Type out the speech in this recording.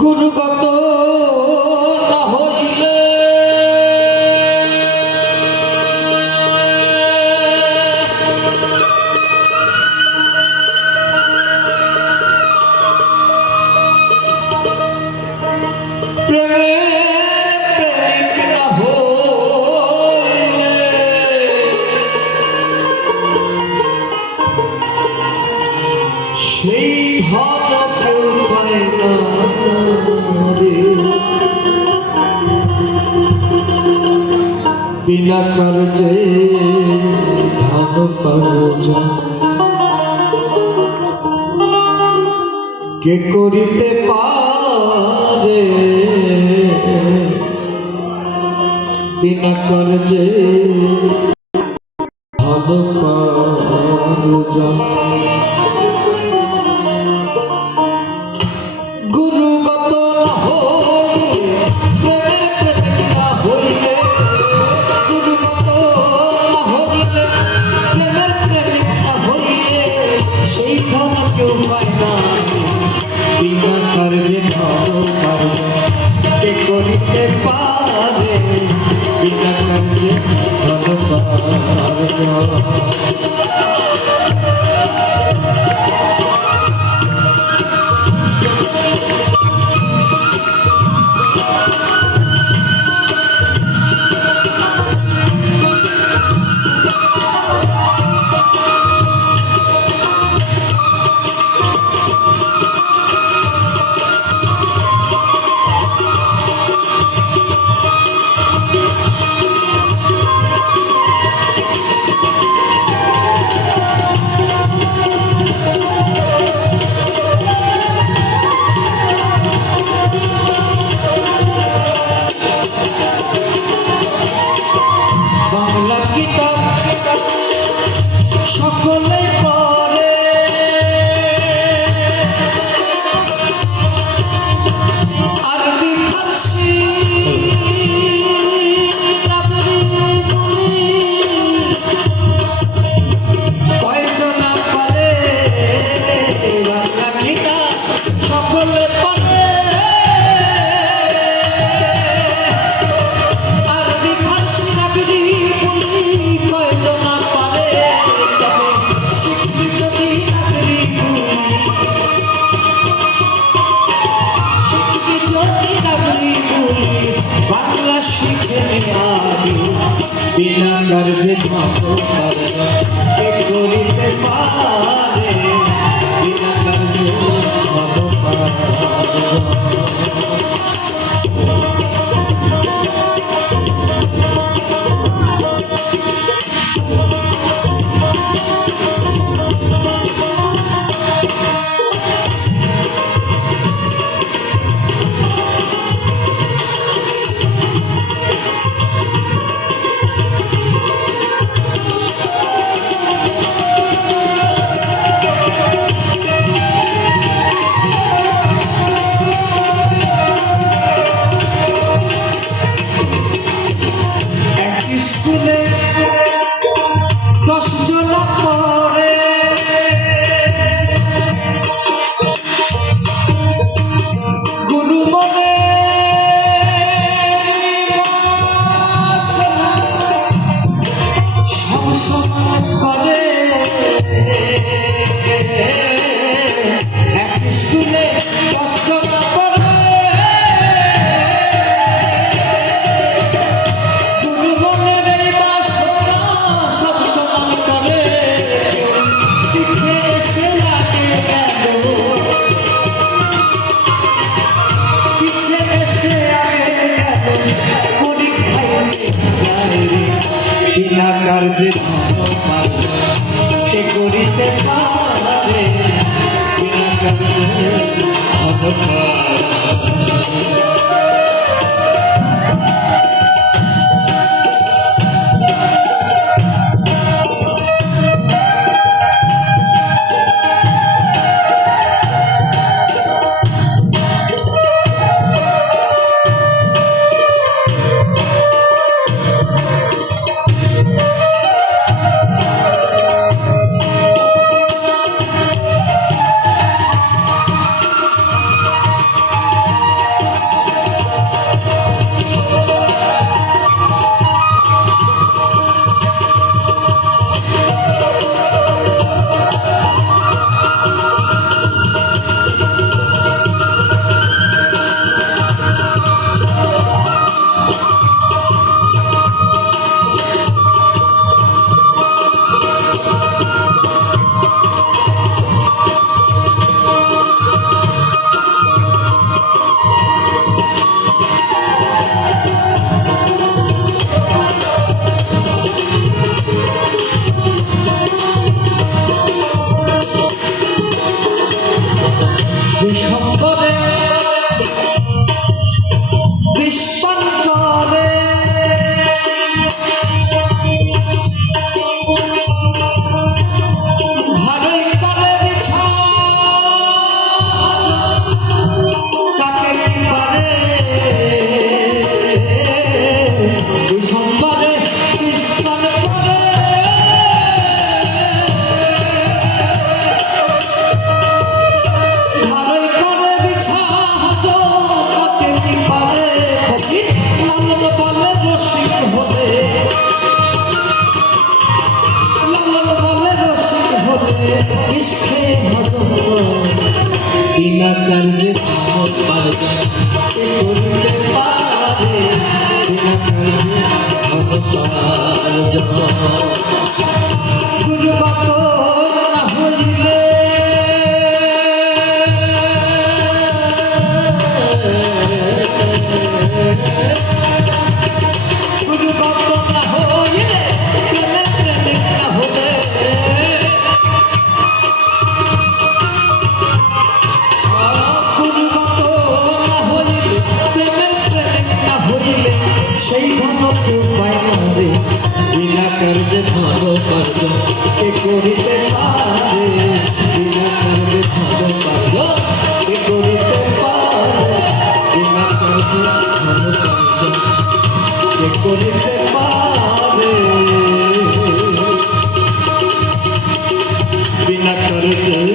গুরুগত না হইলে সেই ধর্ম বিনা কার্যে ধান পারজ কে করিতে পারে বিনা কার্যে ধান পার you. সকলে ভক্ত করো করিতে পা Amen. যে কে করিতে পারে কার্যে ধন উপার্জন কে করিতে পারে বিনা কার্যে ধন উপার্জন কাজে ধরো কর্ম কে করিতে পারে, বিনা কাজে ধরো কর্ম কে করিতে পারে, বিনা কাজে